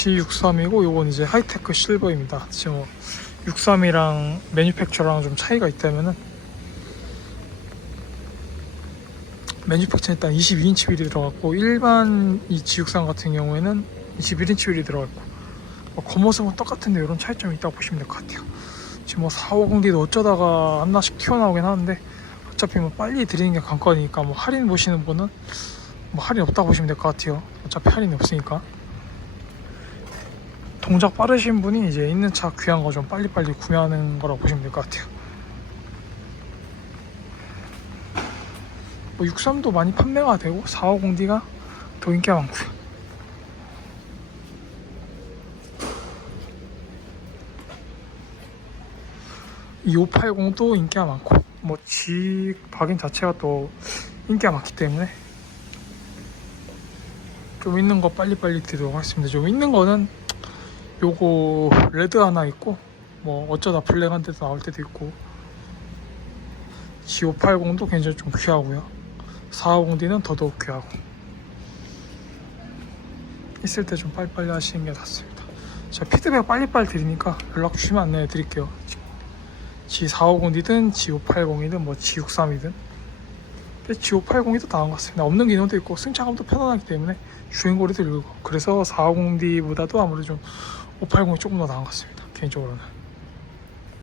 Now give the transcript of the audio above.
G63이고 요건 이제 하이테크 실버입니다. 지금 뭐 63이랑 매니팩처랑 좀 차이가 있다면은 매니팩처는 일단 22인치 휠이 들어갔고 일반 이 G63 같은 경우에는 21인치 휠이 들어갔고 뭐 겉모습은 똑같은데 이런 차이점이 있다고 보시면 될 것 같아요. 지금 뭐 450D도 어쩌다가 하나씩 튀어나오긴 하는데 어차피 뭐 빨리 드리는 게 관건이니까 뭐 할인 보시는 분은 뭐 할인 없다고 보시면 될 것 같아요. 어차피 할인이 없으니까. 동작 빠르신 분이 이제 있는 차 귀한 거 좀 빨리빨리 구매하는 거라고 보시면 될 것 같아요. 뭐 63도 많이 판매가 되고 450D가 더 인기가 많고요. 이 580도 인기가 많고 뭐 G 박인 자체가 또 인기가 많기 때문에 좀 있는 거 빨리빨리 드리도록 하겠습니다. 좀 있는 거는 요거 레드 하나 있고 뭐 어쩌다 블랙한 데도 나올 때도 있고 G580도 굉장히 좀 귀하고요. 450D는 더더욱 귀하고 있을 때 좀 빨리빨리 하시는 게 낫습니다. 제가 피드백 빨리빨리 드리니까 연락 주시면 안내해 드릴게요. G450D든 G580이든 뭐 G63이든 G580이 더 나은 것 같습니다. 없는 기능도 있고 승차감도 편안하기 때문에 주행거리도 길고. 그래서 450D보다도 아무래도 좀 580이 조금 더 나은 것 같습니다. 개인적으로는